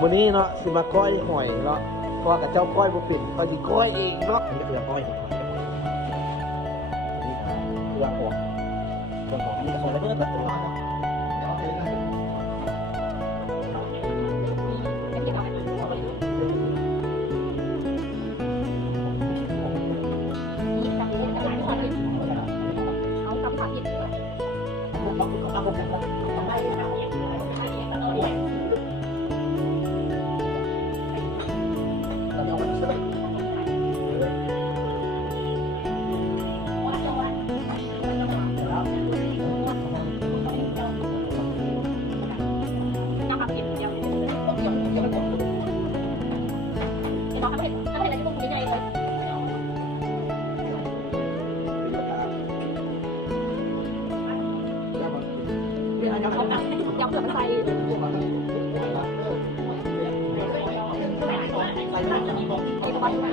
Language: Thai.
มื้อนี้เนาะสิมาก้อยหอยเนาะเพราะว่ากับเจ้าก้อยบ่เป็นเขาสิก้อยเองเนาะนี่ก็คือก้อยหอยนี่คือว่าของอันนี้ก็ส่งไปเบิดแล้วตัวเนาะยำเผือกใส่ใส่